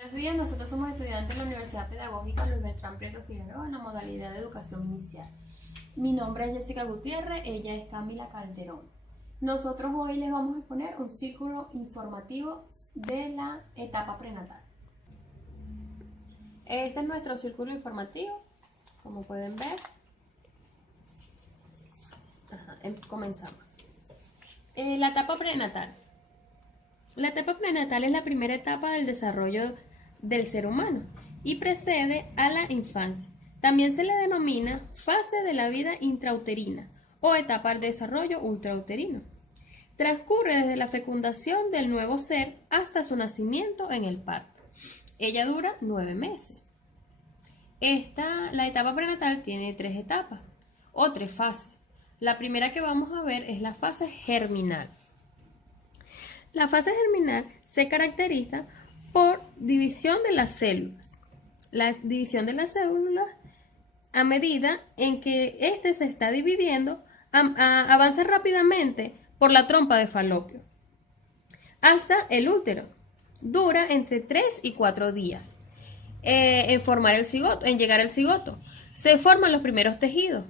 Buenos días, nosotros somos estudiantes de la Universidad Pedagógica Luis Beltrán Prieto Figueroa en la modalidad de educación inicial. Mi nombre es Jessica Gutiérrez, ella es Camila Calderón. Nosotros hoy les vamos a exponer un círculo informativo de la etapa prenatal. Este es nuestro círculo informativo, como pueden ver. Comenzamos. La etapa prenatal. La etapa prenatal es la primera etapa del desarrollo del ser humano y precede a la infancia. También se le denomina fase de la vida intrauterina o etapa del desarrollo ultrauterino. Transcurre desde la fecundación del nuevo ser hasta su nacimiento en el parto. Ella dura 9 meses. La etapa prenatal tiene 3 etapas o 3 fases. La primera que vamos a ver es la fase germinal. La fase germinal se caracteriza por división de las células. La división de las células, a medida en que éste se está dividiendo, avanza rápidamente por la trompa de Falopio hasta el útero. Dura entre 3 y 4 días en llegar al cigoto. Se forman los primeros tejidos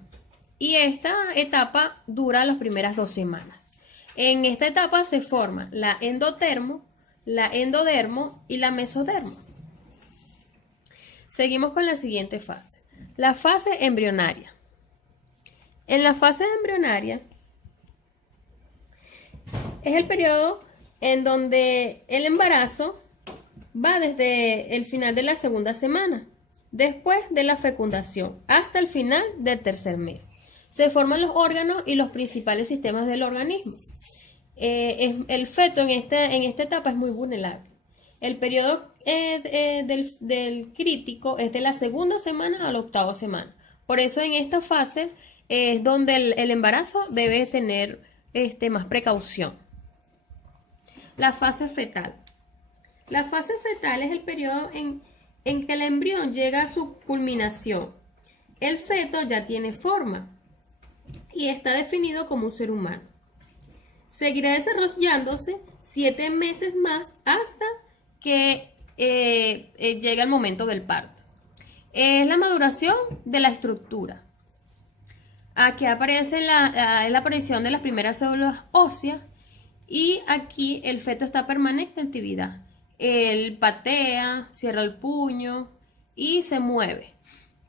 y esta etapa dura las primeras 2 semanas. En esta etapa se forma la endodermo, y la mesodermo. Seguimos con la siguiente fase, la fase embrionaria. En la fase embrionaria es el periodo en donde el embarazo va desde el final de la segunda semana, después de la fecundación, hasta el final del 3er mes. Se forman los órganos y los principales sistemas del organismo. El feto en esta etapa es muy vulnerable. El periodo del crítico es de la segunda semana a la 8ª semana. Por eso en esta fase es donde el embarazo debe tener más precaución. La fase fetal. La fase fetal es el periodo en que el embrión llega a su culminación. El feto ya tiene forma y está definido como un ser humano. Seguirá desarrollándose 7 meses más hasta que llegue el momento del parto. Es la maduración de la estructura. Aquí aparece la aparición de las primeras células óseas y aquí el feto está permanente en actividad. Él patea, cierra el puño y se mueve.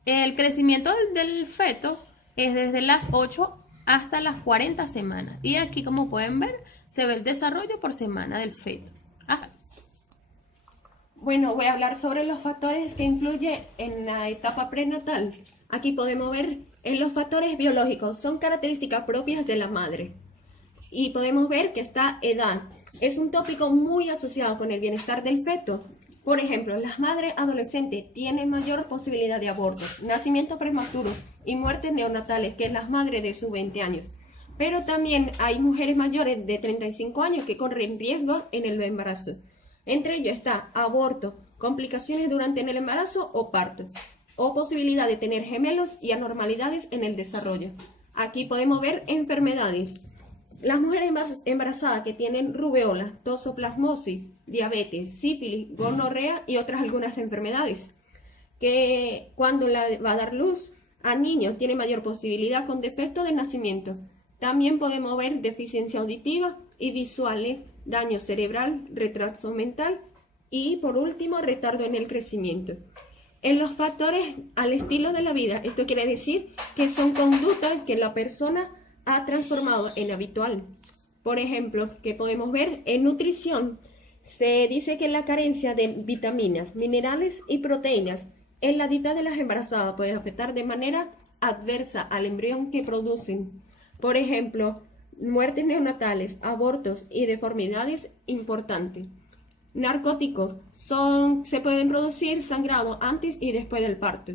El crecimiento del feto es desde las 8 hasta las 40 semanas. Y aquí, como pueden ver, se ve el desarrollo por semana del feto. Bueno, voy a hablar sobre los factores que influyen en la etapa prenatal. Aquí podemos ver en los factores biológicos, son características propias de la madre. Y podemos ver que esta edad es un tópico muy asociado con el bienestar del feto. Por ejemplo, las madres adolescentes tienen mayor posibilidad de abortos, nacimientos prematuros y muertes neonatales que las madres de sus 20 años. Pero también hay mujeres mayores de 35 años que corren riesgo en el embarazo. Entre ellos está aborto, complicaciones durante el embarazo o parto, o posibilidad de tener gemelos y anormalidades en el desarrollo. Aquí podemos ver enfermedades. Las mujeres embarazadas que tienen rubeola, toxoplasmosis, diabetes, sífilis, gonorrea y otras algunas enfermedades, que cuando va a dar luz a niños tiene mayor posibilidad con defecto de nacimiento. También podemos ver deficiencia auditiva y visuales, daño cerebral, retraso mental y por último retardo en el crecimiento. En los factores al estilo de la vida, esto quiere decir que son conductas que la persona ha transformado en habitual. Por ejemplo, que podemos ver en nutrición, se dice que la carencia de vitaminas, minerales y proteínas en la dieta de las embarazadas puede afectar de manera adversa al embrión que producen. Por ejemplo, muertes neonatales, abortos y deformidades importantes. Narcóticos se pueden producir sangrado antes y después del parto.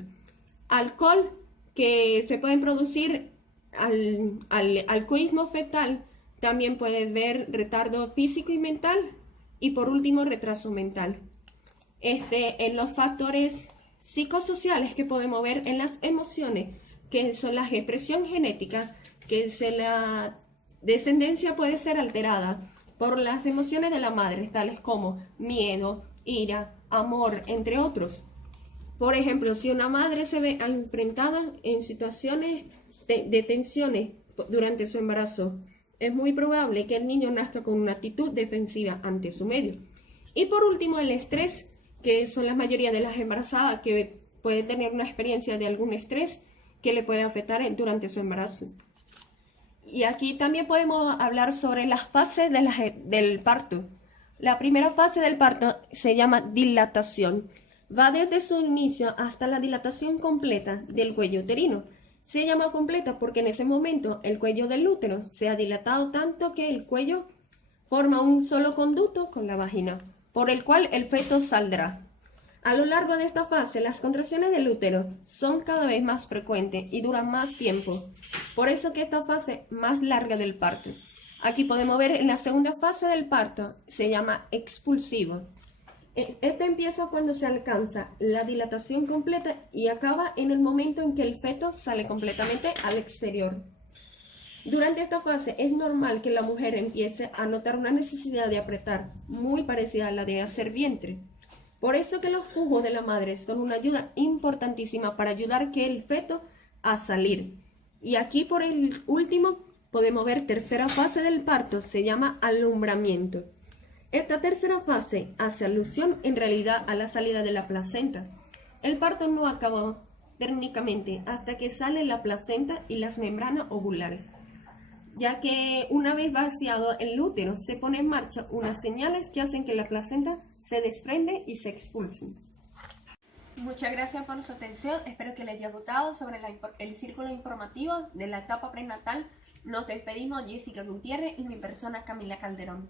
Alcohol, que se pueden producir al alcoholismo fetal, también puede ver retardo físico y mental y por último retraso mental. En los factores psicosociales que podemos ver en las emociones, que son las expresiones genéticas, que la descendencia puede ser alterada por las emociones de la madre, tales como miedo, ira, amor, entre otros. Por ejemplo, si una madre se ve enfrentada en situaciones de tensiones durante su embarazo, es muy probable que el niño nazca con una actitud defensiva ante su medio. Y por último, el estrés, que son la mayoría de las embarazadas que puede tener una experiencia de algún estrés que le puede afectar durante su embarazo. Y aquí también podemos hablar sobre las fases del parto. La primera fase del parto se llama dilatación. Va desde su inicio hasta la dilatación completa del cuello uterino. Se llama completa porque en ese momento el cuello del útero se ha dilatado tanto que el cuello forma un solo conducto con la vagina, por el cual el feto saldrá. A lo largo de esta fase, las contracciones del útero son cada vez más frecuentes y duran más tiempo. Por eso que esta fase más larga del parto. Aquí podemos ver en la segunda fase del parto, se llama expulsivo. Esto empieza cuando se alcanza la dilatación completa y acaba en el momento en que el feto sale completamente al exterior. Durante esta fase es normal que la mujer empiece a notar una necesidad de apretar, muy parecida a la de hacer vientre. Por eso que los jugos de la madre son una ayuda importantísima para ayudar que el feto a salir. Y aquí por el último podemos ver tercera fase del parto, se llama alumbramiento. Esta tercera fase hace alusión en realidad a la salida de la placenta. El parto no acaba técnicamente hasta que sale la placenta y las membranas ovulares, ya que una vez vaciado el útero se pone en marcha unas señales que hacen que la placenta se desprende y se expulse. Muchas gracias por su atención, espero que les haya gustado sobre el círculo informativo de la etapa prenatal. Nos despedimos, Jessica Gutiérrez y mi persona Camila Calderón.